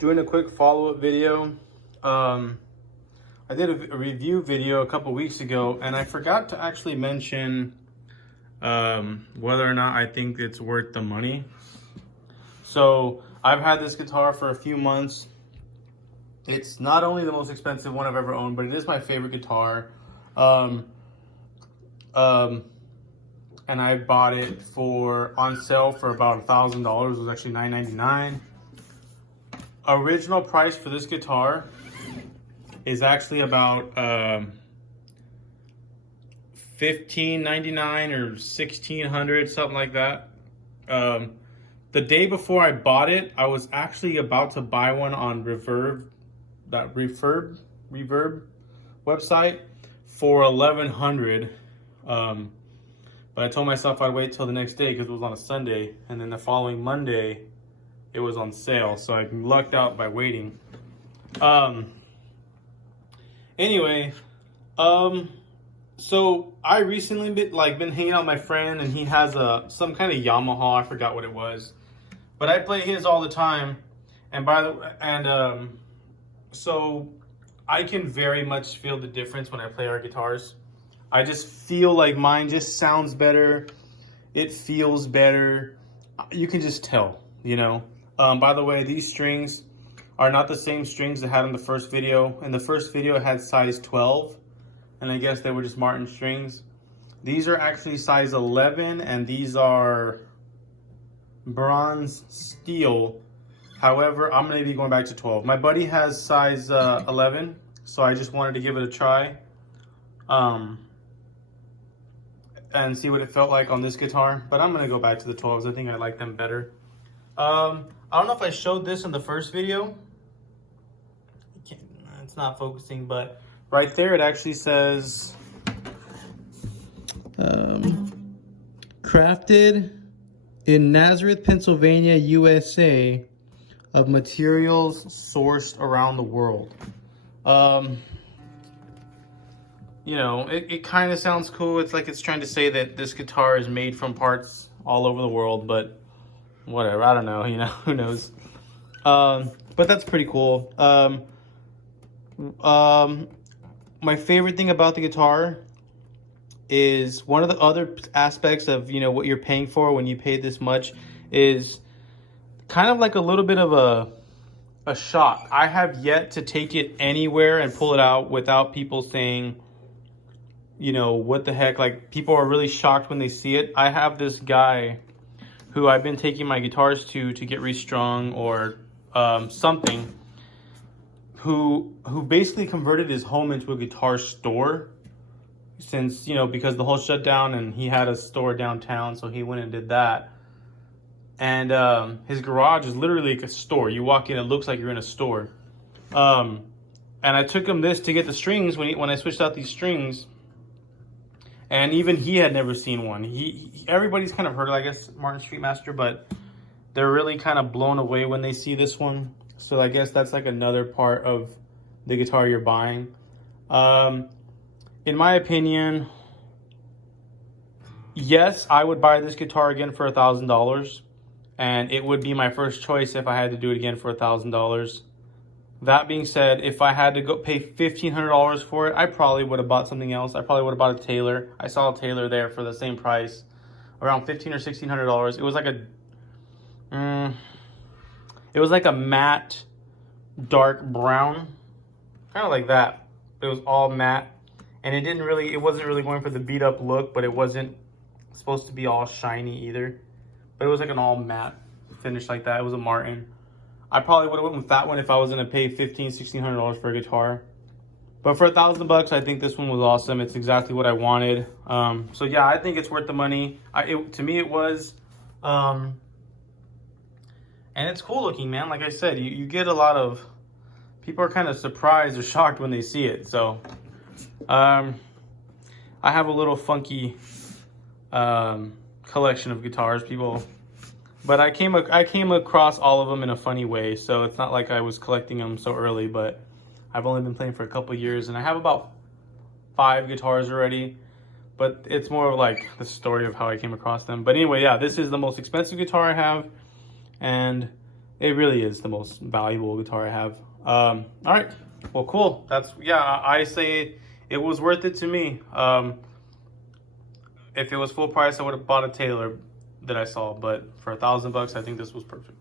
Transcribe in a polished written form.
doing a quick follow-up video. I did a review video a couple weeks ago, and I forgot to actually mention whether or not I think it's worth the money. So I've had this guitar for a few months. It's not only the most expensive one I've ever owned, but it is my favorite guitar. And I bought it on sale for about $1,000. It was actually $9.99. Original price for this guitar is actually about $1,599 or $1,600, something like that. The day before I bought it, I was actually about to buy one on Reverb website for $1,100. But I told myself I'd wait till the next day because it was on a Sunday, and then the following Monday it was on sale, so I lucked out by waiting. Anyway, so I recently been hanging out with my friend, and he has some kind of Yamaha, I forgot what it was, but I play his all the time, so I can very much feel the difference when I play our guitars. I just feel like mine just sounds better. It feels better. You can just tell, you know. By the way, these strings are not the same strings I had in the first video. In the first video, it had size 12, and I guess they were just Martin strings. These are actually size 11, and these are bronze steel. However, I'm going to be going back to 12. My buddy has size 11, so I just wanted to give it a try. And see what it felt like on this guitar, but I'm gonna go back to the 12s. I think I like them better. I don't know if I showed this in the first video. It's not focusing, but right there it actually says crafted in Nazareth, Pennsylvania, USA, of materials sourced around the world. You know, it kind of sounds cool. It's like it's trying to say that this guitar is made from parts all over the world, but whatever. I don't know, you know, who knows. But that's pretty cool. My favorite thing about the guitar is one of the other aspects of, you know, what you're paying for when you pay this much is kind of like a little bit of a shock. I have yet to take it anywhere and pull it out without people saying, you know, what the heck, like people are really shocked when they see it. I have this guy who I've been taking my guitars to get restrung or something, who basically converted his home into a guitar store since, you know, because the whole shutdown, and he had a store downtown, so he went and did that. And his garage is literally like a store. You walk in, it looks like you're in a store. And I took him this to get the strings when I switched out these strings. And even he had never seen one. Everybody's kind of heard of, I guess, Martin Streetmaster, but they're really kind of blown away when they see this one. So I guess that's like another part of the guitar you're buying. In my opinion, yes, I would buy this guitar again for $1,000. And it would be my first choice if I had to do it again for $1,000. That being said, if I had to go pay $1,500 for it, I probably would have bought something else. I probably would have bought a Taylor. I saw a Taylor there for the same price, around $1,500 or $1,600. It was like a matte, dark brown, kind of like that. It was all matte, and it wasn't really going for the beat up look, but it wasn't supposed to be all shiny either. But it was like an all matte finish like that. It was a Martin. I probably would have went with that one if I was going to pay $1,500, $1,600 for a guitar. But for $1,000, I think this one was awesome. It's exactly what I wanted. So yeah, I think it's worth the money. To me, it was. And it's cool looking, man. Like I said, you get a lot of people are kind of surprised or shocked when they see it. So I have a little funky collection of guitars. But I came across all of them in a funny way, so it's not like I was collecting them so early, but I've only been playing for a couple years, and I have about 5 guitars already, but it's more of like the story of how I came across them. But anyway, yeah, this is the most expensive guitar I have, and It really is the most valuable guitar I have. All right, well, cool. That's, yeah, I say it was worth it to me. If it was full price, I would have bought a Taylor that I saw, but for $1,000, I think this was perfect.